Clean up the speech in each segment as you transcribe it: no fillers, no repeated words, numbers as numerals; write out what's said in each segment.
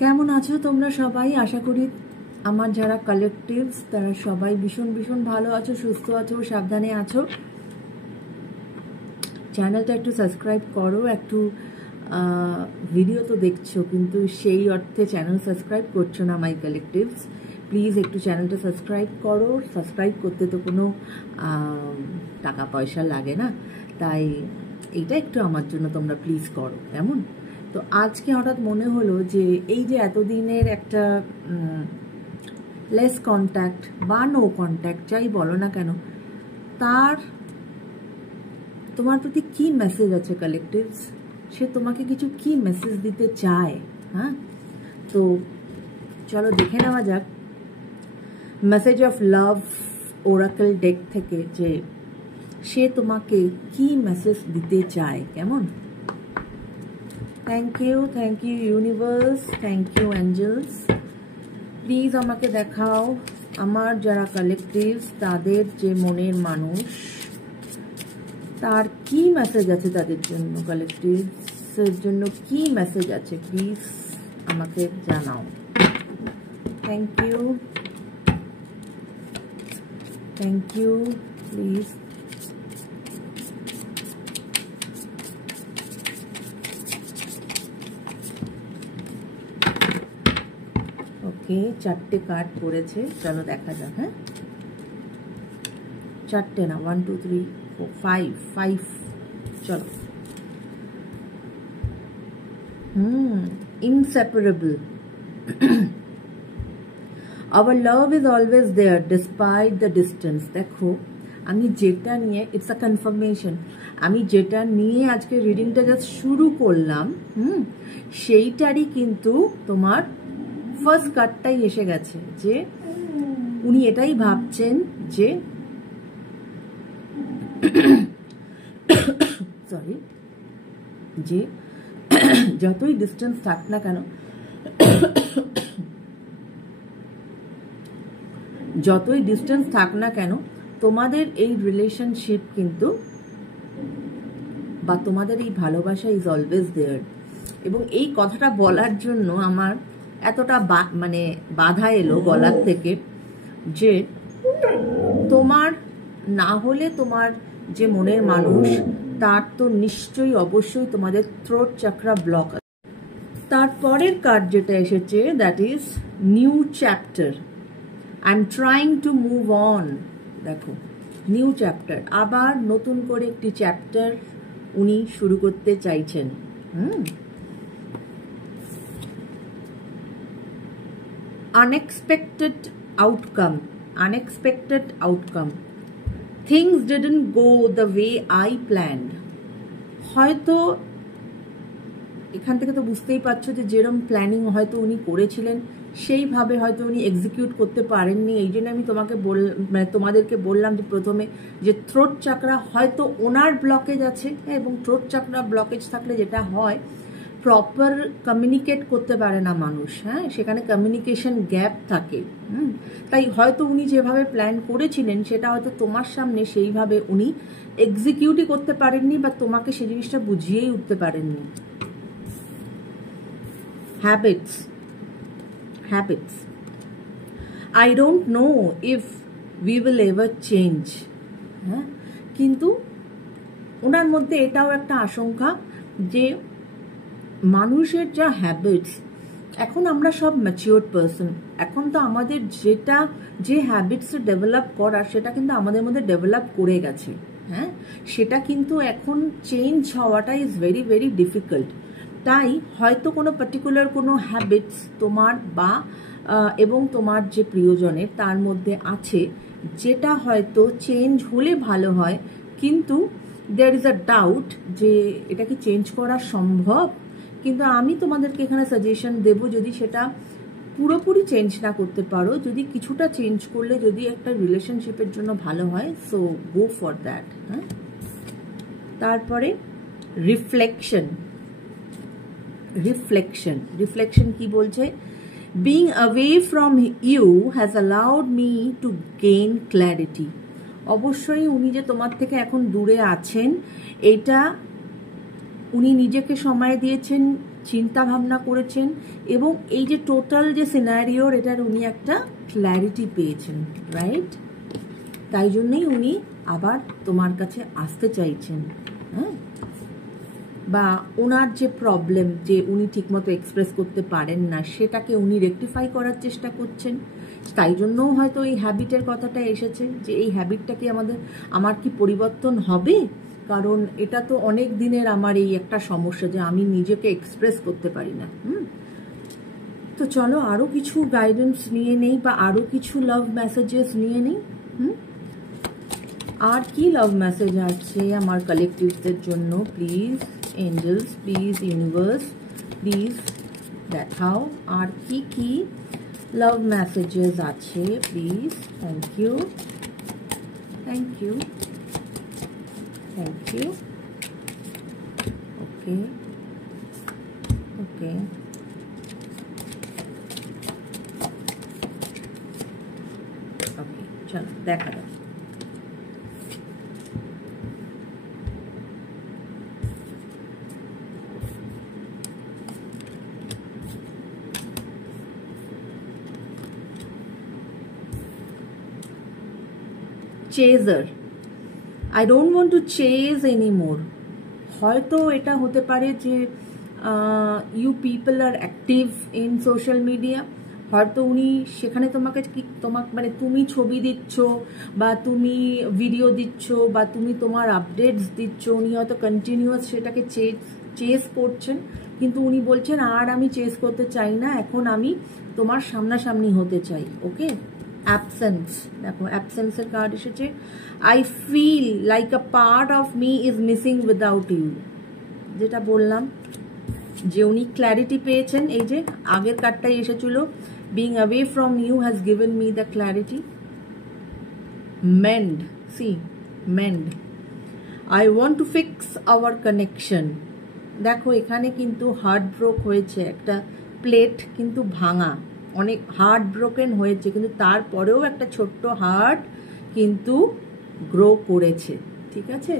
কেমন আছো তোমরা সবাই? আশা করি আমার যারা কালেকটিভস তারা সবাই ভীষণ ভীষণ ভালো আছো, সুস্থ আছো, সাবধানে আছো। চ্যানেলটা একটু সাবস্ক্রাইব করো। একটু ভিডিও তো দেখছো কিন্তু সেই অর্থে চ্যানেল সাবস্ক্রাইব করছো না মাই কালেকটিভস। প্লিজ একটু চ্যানেলটা সাবস্ক্রাইব করো। সাবস্ক্রাইব করতে তো কোনো টাকা পয়সা লাগে না, তাই এইটা একটু আমার জন্য তোমরা প্লিজ করো। কেমন? তো আজকে হঠাৎ মনে হলো যে এই যে এতদিনের একটা লেস কন্ট্যাক্ট বা নো কন্ট্যাক্ট যাই বলো না কেন, তার তোমার প্রতি কি মেসেজ আছে কালেকটিভস? সে তোমাকে কিছু কি মেসেজ দিতে চায়? হ্যাঁ, তো চলো দেখে নেওয়া যাক message of love oracle deck থেকে যে সে তোমাকে কি মেসেজ দিতে চায়। কেমন? Thank you universe, thank you angels. Please আমাকে দেখাও আমার যারা কালেকটিভস তাদের যে মনের মানুষ, তার কি মেসেজ আছে তাদের জন্য, কালেকটিভসের জন্য কি মেসেজ আছে প্লিজ আমাকে জানাও। Thank you please. ওকে, 4টে কার্ড পড়েছে, চলো দেখা যাক। হ্যাঁ, 4টে না, 1 2 3 4 5 চলো। Inseparable. Our love is always there despite the distance. দেখো আমি যেটা নিয়ে, ইটস আ কনফার্মেশন, আমি যেটা নিয়ে আজকে রিডিংটা জাস্ট শুরু করলাম সেইটারই কিন্তু তোমার ফার্স্ট কার্ডটাই এসে গেছে যে উনি এটাই ভাবছেন যে সরি, যে যতই ডিস্টেন্স থাক না কেন, যতই ডিস্টেন্স থাক না কেন তোমাদের এই রিলেশনশিপ কিন্তু বা তোমাদের এই ভালোবাসা ইজ অলওয়েজ দেয়ার। এবং এই কথাটা বলার জন্য আমার এতটা মানে বাধা এলো গলার থেকে যে তোমার না হলে তোমার যে মনের মানুষ তার তো নিশ্চয়ই অবশ্যই তোমাদের থ্রোট চাকরা ব্লক আছে। তারপরের কার্ড যেটা এসেছে that is new chapter. I am trying to move on. দেখো নিউ চ্যাপ্টার, আবার নতুন করে একটি চ্যাপ্টার উনি শুরু করতে চাইছেন। Unexpected outcome. Things didn't go the way I planned. হয়তো এখান থেকে তো বুঝতেই পারছো যে যেরকম প্ল্যানিং হয়তো উনি করেছিলেন সেইভাবে হয়তো উনি এক্সিকিউট করতে পারেননি। এই জন্য আমি তোমাদেরকে বললাম যে প্রথমে যে থ্রোট চাকরা হয়তো ওনার ব্লকেজ আছে। এবং থ্রোট চাকরা ব্লকেজ থাকলে যেটা হয়, প্রপার কমিউনিকেট করতে পারে না মানুষ। হ্যাঁ, সেখানে কমিউনিকেশন গ্যাপ থাকে। তাই হয়তো উনি যেভাবে প্ল্যান করেছিলেন সেটা হয়তো তোমার সামনে সেইভাবে উনি এক্সিকিউটই করতে পারেননি বা তোমাকে সেই জিনিসটা বুঝিয়েই উঠতে পারেননি। Habits. I don't know if we will ever change. হ্যাঁ, কিন্তু ওনার মধ্যে এটাও একটা আশঙ্কা যে মানুষের যা হ্যাবিটস, এখন আমরা সব ম্যাচিওর্ড পারসন, এখন তো আমাদের যে হ্যাবিটস ডেভেলপ করার সেটা কিন্তু আমাদের মধ্যে ডেভেলপ করে গেছে। হ্যাঁ, সেটা কিন্তু এখন চেঞ্জ হওয়াটা ইজ ভেরি ভেরি ডিফিকাল্ট। তাই হয়তো কোনো পার্টিকুলার কোনো হ্যাবিটস তোমার বা এবং তোমার যে প্রিয়জনের তার মধ্যে আছে যেটা হয়তো চেঞ্জ হলে ভালো হয়, কিন্তু দেয়ার ইজ আ ডাউট যে এটা কি চেঞ্জ করা সম্ভব। কিন্তু আমি তোমাদেরকে এখানে সাজেশন দেব, যদি সেটা পুরোপুরি চেঞ্জ না করতে পারো, যদি কিছুটা চেঞ্জ করলে যদি একটা রিলেশনশিপের জন্য ভালো হয়, সো গো ফর দ্যাট। হ্যাঁ, তারপরে রিফ্লেকশন কি বলছে? Being away from you has allowed me to gain clarity. অবশ্যই উনি যে তোমার থেকে এখন দূরে আছেন, এটা উনি নিজেকে সময় দিয়েছেন চিন্তা ভাবনা করেছেন এবং এই যে টোটাল যে সিনারিওর এটার উনি একটা ক্ল্যারিটি পেয়েছেন, রাইট? তাই জন্যই উনি আবার তোমার কাছে আসতে চাইছেন। হ্যাঁ, বা ওনার যে প্রবলেম যে উনি ঠিকমতো এক্সপ্রেস করতে পারেন না সেটাকে উনি রেকটিফাই করার চেষ্টা করছেন। তাই জন্যও হয়তো এই হ্যাবিটের কথাটা এসেছে যে এই হ্যাবিটটা কি আমার কি পরিবর্তন হবে, কারণ এটা তো অনেক দিনের আমার এই একটা সমস্যা যে আমি নিজেকে এক্সপ্রেস করতে পারি না। তো চলো আরো কিছু গাইডেন্স নিয়ে নেই বা আরো কিছু লাভ মেসেজেস নিয়ে নেই। আর কি লাভ মেসেজ আছে আমার কালেকটিভসদের জন্য? Please angels, please universe, please দেখাও আর কি কি লাভ মেসেজেস আছে please. Thank you, thank you, thank you. Okay okay, okay, চলো দেখা যাক। Chaser, I don't want to chase anymore. হয়তো এটা হতে পারে যে you people are active in social media, হয়তো উনি সেখানে তোমাকে মানে তুমি ছবি দিচ্ছ বা তুমি ভিডিও দিচ্ছ বা তুমি তোমার আপডেটস দিচ্ছ, উনি হয়তো কন্টিনিউয়াস সেটাকে চেজ করছেন, কিন্তু উনি বলছেন আর আমি চেজ করতে চাই না, এখন আমি তোমার সামনাসামনি হতে চাই। ওকে, অ্যাবসেন্স, দেখো অ্যাবসেন্সের কার্ড এসেছে। I feel like a part of me is missing without you, যেটা বললাম যে উনি ক্ল্যারিটি পেয়েছেন। এই যে আগের কার্ডটাই এসেছিল, being away from you has given me the clarity. Mend, see mend, I want to fix our connection. দেখো এখানে কিন্তু হার্ট ব্রোক হয়েছে, একটা প্লেট কিন্তু ভাঙা, অনেক হার্ট ব্রোকেন হয়েছে, কিন্তু তারপরেও একটা ছোট্ট হার্ট কিন্তু গ্রো করেছে। ঠিক আছে,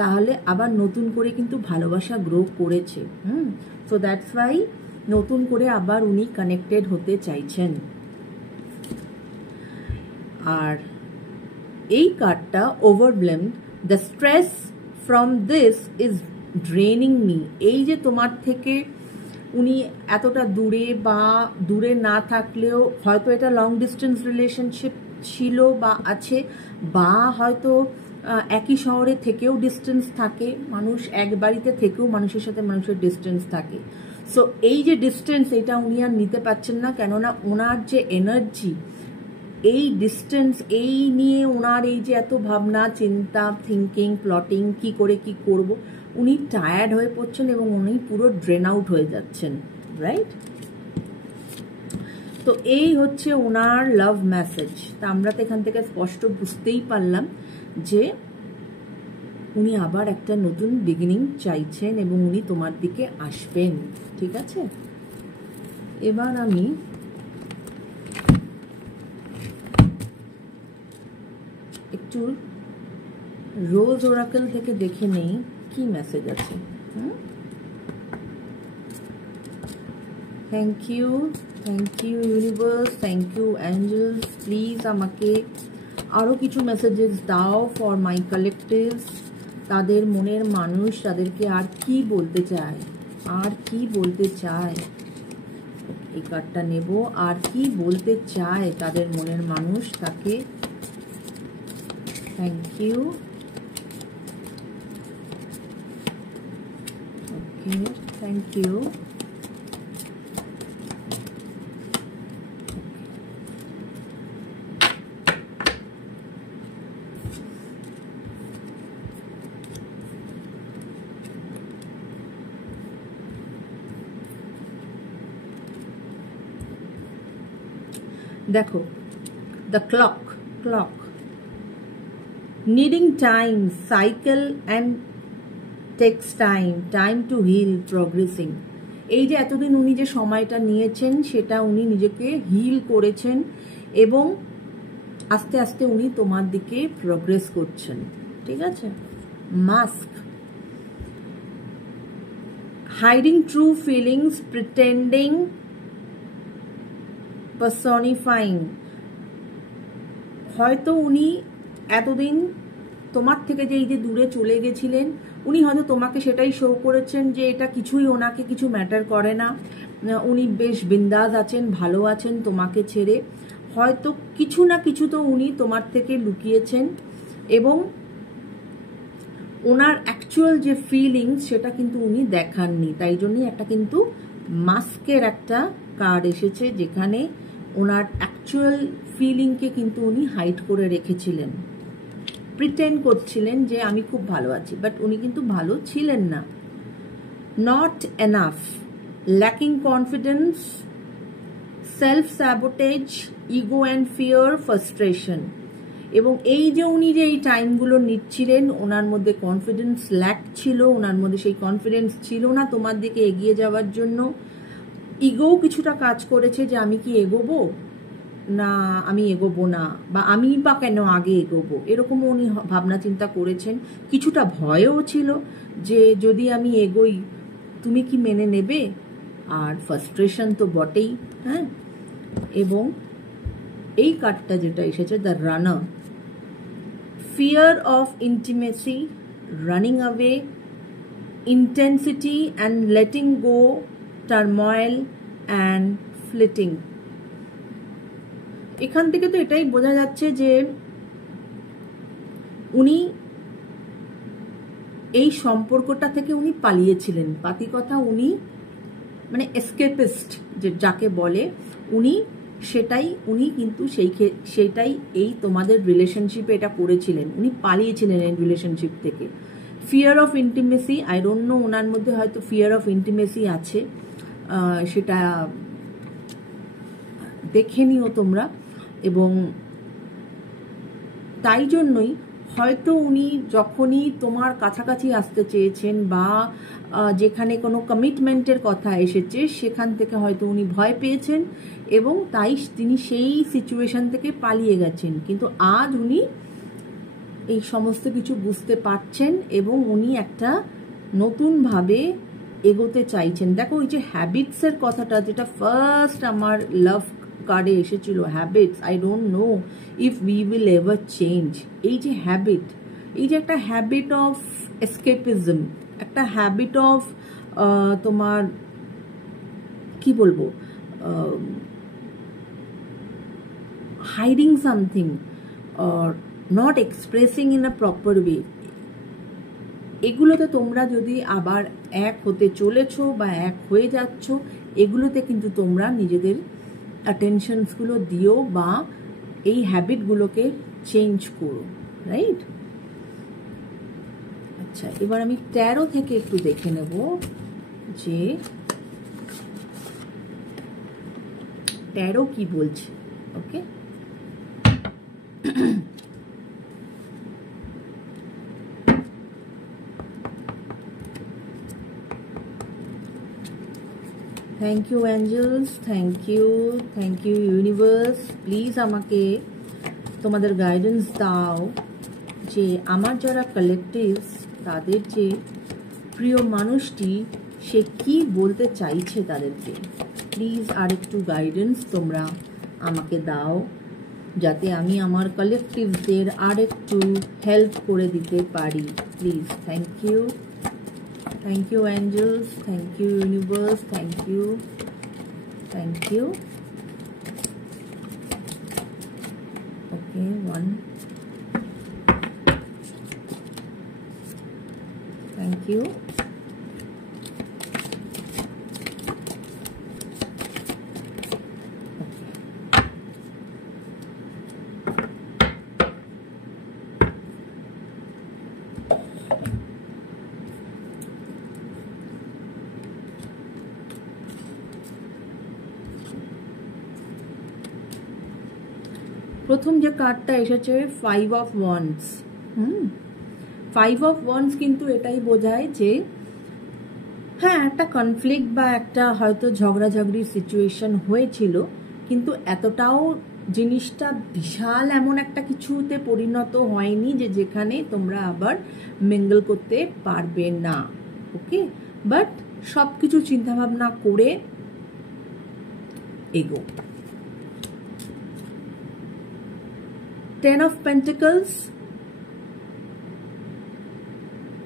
তাহলে আবার নতুন করে কিন্তু ভালোবাসা গ্রো করেছে। সো দ্যাটস ওয়াই নতুন করে আবার উনি কানেক্টেড হতে চাইছেন। আর এই কার্ডটা overblamed, the stress from this is draining me. এই যে তোমার থেকে উনি এতটা দূরে বা দূরে না থাকলেও হয়তো এটা লং ডিস্টেন্স রিলেশনশিপ ছিল বা আছে, বা হয়তো একই শহরে থেকেও ডিস্টেন্স থাকে, মানুষ এক বাড়িতে থেকেও মানুষের সাথে মানুষের ডিস্টেন্স থাকে। সো এই যে ডিস্টেন্স, এটা উনি আর নিতে পারছেন না, কেননা ওনার যে এনার্জি, এই ডিস্টেন্স এই নিয়ে ওনার এই যে এত ভাবনা চিন্তা, থিঙ্কিং, প্লটিং, কি করে কি করব, উনি টায়ার্ড হয়ে পড়ছেন এবং উনি পুরো ড্রেন আউট হয়ে যাচ্ছেন, রাইট? তো এই হচ্ছে ওনার লাভ মেসেজ। তা আমরা তো এখান থেকে স্পষ্ট বুঝতেই পারলাম যে উনি আবার একটা নতুন বিগিনিং চাইছেন এবং উনি তোমার দিকে আসবেন। ঠিক আছে, এবার আমি একটু রোজ ওরাকেল থেকে দেখে নেই কি মেসেজ আছে। Thank you, thank you universe, thank you angels, please আমাকে আরও কিছু মেসেজেস দাও ফর মাই কালেকটিভস। তাদের মনের মানুষ তাদেরকে আর কি বলতে চায়, আর কি বলতে চায়, এই কার্ডটা নেব। আর কি বলতে চায় তাদের মনের মানুষ তাকে। Thank you, okay, thank you. দেখো the clock, needing time, cycle and takes time to heal, progressing. এই যে এতদিন উনি যে সময়টা নিয়েছেন সেটা উনি নিজেকে হিল করেছেন এবং আস্তে আস্তে উনি তোমার দিকে প্রগ্রেস করছেন। ঠিক আছে, mask, hiding true feelings, pretending, personifying. হয়তো উনি এতদিন তোমার থেকে যে এই যে দূরে চলে গেছিলেন, উনি হয়তো তোমাকে সেটাই শো করেছেন যে এটা কিছুই ওনাকে কিছু ম্যাটার করে না, উনি বেশ বিন্দাস আছেন, ভালো আছেন তোমাকে ছেড়ে। হয়তো কিছু না কিছু তো উনি তোমার থেকে লুকিয়েছেন, এবং ওনার অ্যাকচুয়াল যে ফিলিংস সেটা কিন্তু উনি দেখাননি। তাই জন্যই একটা কিন্তু মাস্কের একটা কার্ড এসেছে, যেখানে ওনার অ্যাকচুয়াল ফিলিংকে কিন্তু উনি হাইড করে রেখেছিলেন, প্রিটেন্ড করছিলেন যে আমি খুব ভালো আছি, বাট উনি কিন্তু ভালো ছিলেন না। Not enough, lacking confidence, self sabotage, ego and fear, frustration. এবং এই যে উনি যে এই টাইমগুলো নিচ্ছিলেন, ওনার মধ্যে কনফিডেন্স ল্যাক ছিল, ওনার মধ্যে সেই কনফিডেন্স ছিল না তোমার দিকে এগিয়ে যাওয়ার জন্য। ইগোও কিছুটা কাজ করেছে যে আমি কি এগোবো না আমি এগোবো না, বা আমি বা কেন আগে এগোবো, এরকমও উনি ভাবনা চিন্তা করেছেন। কিছুটা ভয়ও ছিল যে যদি আমি এগোই তুমি কি মেনে নেবে, আর ফ্রাস্ট্রেশন তো বটেই। হ্যাঁ, এবং এই কার্ডটা যেটা এসেছে, the runner, fear of intimacy, running away, intensity and letting go, turmoil and fleeting. এখান থেকে তো এটাই বোঝা যাচ্ছে যে উনি এই সম্পর্কটা থেকে উনি পালিয়েছিলেন। পাতি কথা, উনি মানে এসকেপিস্ট যে যাকে বলে, উনি কিন্তু সেটাই এই তোমাদের রিলেশনশিপে এটা করেছিলেন, উনি পালিয়েছিলেন এই রিলেশনশিপ থেকে। Fear of intimacy, I don't know ওনার মধ্যে হয়তো ফিয়ার অফ ইন্টিমেসি আছে, সেটা দেখে নিও তোমরা। এবং তাই জন্যই হয়তো উনি যখনই তোমার কাছাকাছি আসতে চেয়েছেন বা যেখানে কোনো কমিটমেন্টের কথা এসেছে সেখান থেকে হয়তো উনি ভয় পেয়েছেন, এবং তাই তিনি সেই সিচুয়েশন থেকে পালিয়ে গেছেন। কিন্তু আজ উনি এই সমস্ত কিছু বুঝতে পারছেন এবং উনি একটা নতুনভাবে এগোতে চাইছেন। দেখো, ওই যে হ্যাবিটসের কথাটা, যেটা ফার্স্ট আমার লাভ কার্ডে এসেছিল, habits, I don't know if we will ever change. এই যে হ্যাবিট, এই যে একটা হ্যাবিট অফ এসকেপিজম, একটা হ্যাবিট অফ তোমার কি বলবো, hiding something or not expressing in a proper way, এগুলোতে তোমরা যদি আবার এক হতে চলেছ বা এক হয়ে যাচ্ছ, এগুলোতে কিন্তু তোমরা নিজেদের অ্যাটেনশনসগুলো দিও বা এই হ্যাবিটগুলোকে চেঞ্জ করো, রাইট? আচ্ছা, এবার আমি 13 থেকে একটু দেখে নেব যে 13 কি বলছে। Okay, thank you angels, thank you universe. Please আমাকে তোমাদের গাইডেন্স দাও যে আমার যারা কালেকটিভস, তাদের যে প্রিয় মানুষটি সে কি বলতে চাইছে তাদেরকে। প্লিজ আর একটু গাইডেন্স তোমরা আমাকে দাও, যাতে আমি আমার কালেকটিভসদের আর একটু হেল্প করে দিতে পারি। Please, thank you angels, thank you universe, thank you. Okay, 1, thank you. প্রথম যে কার্ডটা এসেছে, 5 of Wands। 5 of Wands কিন্তু এটাই বোঝায় যে হ্যাঁ, একটা কনফ্লিক্ট বা একটা হয়তো ঝগড়াঝগড়ির সিচুয়েশন হয়েছিল, কিন্তু এতটাও জিনিসটা বিশাল এমন একটা কিছুতে পরিণত হয়নি যে যেখানে তোমরা আবার মিঙ্গল করতে পারবে না। ওকে, বাট সব কিছু চিন্তাভাবনা করে এগো। 10 অফ পেন্টিকলস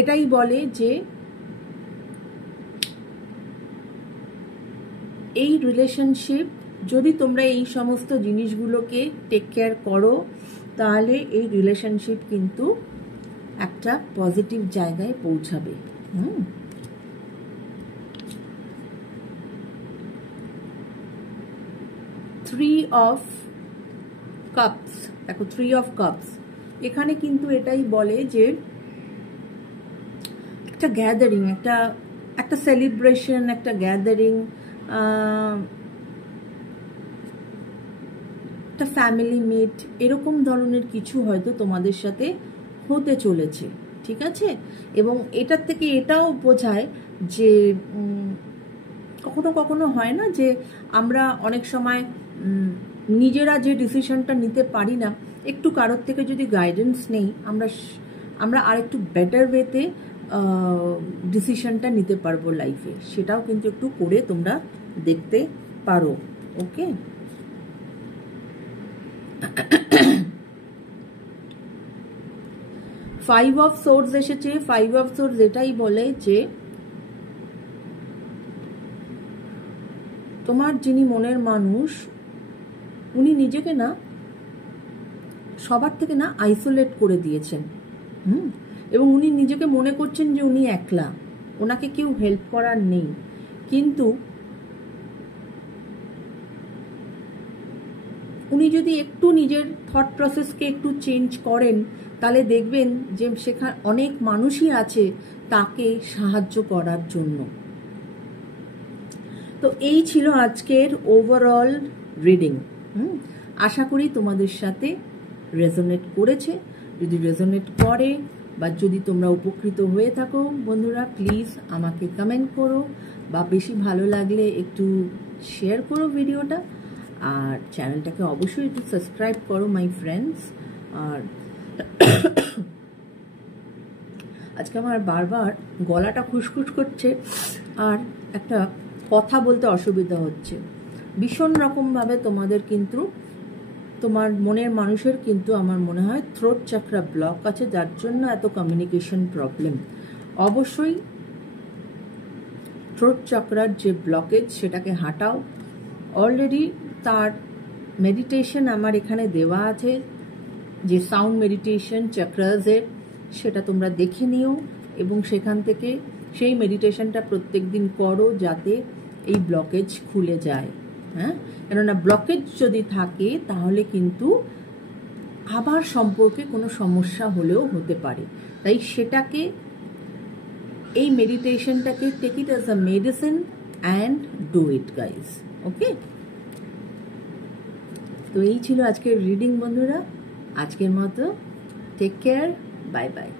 এটাই বলে যে এই রিলেশনশিপ, যদি তোমরা এই সমস্ত জিনিসগুলোকে টেক কেয়ার করো, তাহলে এই রিলেশনশিপ কিন্তু একটা পজিটিভ জায়গায় পৌঁছাবে। 3 অফ কাপস, দেখো 3 অফ কাপস এখানে কিন্তু এটাই বলে যে একটা গ্যাদারিং, একটা সেলিব্রেশন, একটা গ্যাদারিং, একটা ফ্যামিলি মিট, এরকম ধরনের কিছু হয়তো তোমাদের সাথে হতে চলেছে, ঠিক আছে? এবং এটার থেকে এটাও বোঝায় যে কখনো কখনো হয় না যে আমরা অনেক সময় নিজেরা যে ডিসিশনটা নিতে পারি না, একটু কারোর থেকে যদি গাইডেন্স নেই, আমরা আর একটু বেটার ওয়েতে ডিসিশনটা নিতে পারবো লাইফে। সেটাও কিন্তু একটু করে তোমরা দেখতে পারো। ওকে, ফাইভ অফ সোর্স এসেছে। 5 অফ সোর্স এটাই বলে যে তোমার যিনি মনের মানুষ, উনি নিজেকে না সবার থেকে না আইসোলেট করে দিয়েছেন, এবং উনি নিজেকে মনে করছেন যে উনি একলা, ওনাকে কেউ হেল্প করার নেই। কিন্তু উনি যদি একটু নিজের থট প্রসেসকে একটু চেঞ্জ করেন, তাহলে দেখবেন যে সেখানে অনেক মানুষই আছে তাকে সাহায্য করার জন্য। তো এই ছিল আজকের ওভারঅল রিডিং। আশা করি তোমাদের সাথে রেজোনেট করেছে। যদি রেজোনেট করে বা যদি তোমরা উপকৃত হয়ে থাকো বন্ধুরা, প্লিজ আমাকে কমেন্ট করো, বা বেশি ভালো লাগলে একটু শেয়ার করো ভিডিওটা, আর চ্যানেলটাকে অবশ্যই একটু সাবস্ক্রাইব করো মাই ফ্রেন্ডস। আর আজকে আমার বারবার গলাটা খুসখুস করছে, আর একটা কথা বলতে অসুবিধা হচ্ছে ভীষণ রকমভাবে। তোমাদের কিন্তু, তোমার মনের মানুষের কিন্তু আমার মনে হয় থ্রোট চাকরা ব্লক আছে, যার জন্য এত কমিউনিকেশন প্রবলেম। অবশ্যই থ্রোট চাকরার যে ব্লকেজ সেটাকে হাটাও। অলরেডি তার মেডিটেশন আমার এখানে দেওয়া আছে, যে সাউন্ড মেডিটেশন চাকরাজের, সেটা তোমরা দেখে নিও, এবং সেখান থেকে সেই মেডিটেশনটা প্রত্যেক দিন করো, যাতে এই ব্লকেজ খুলে যায়। হ্যাঁ, কেননা ব্লকেজ যদি থাকে তাহলে কিন্তু আবার সম্পর্কে কোনো সমস্যা হলেও হতে পারে। তাই সেটাকে, এই মেডিটেশনটাকে take it as a medicine and do it guys. Okay, তো এই ছিল আজকের রিডিং বন্ধুরা। আজকের মতো টেক কেয়ার, বাই বাই।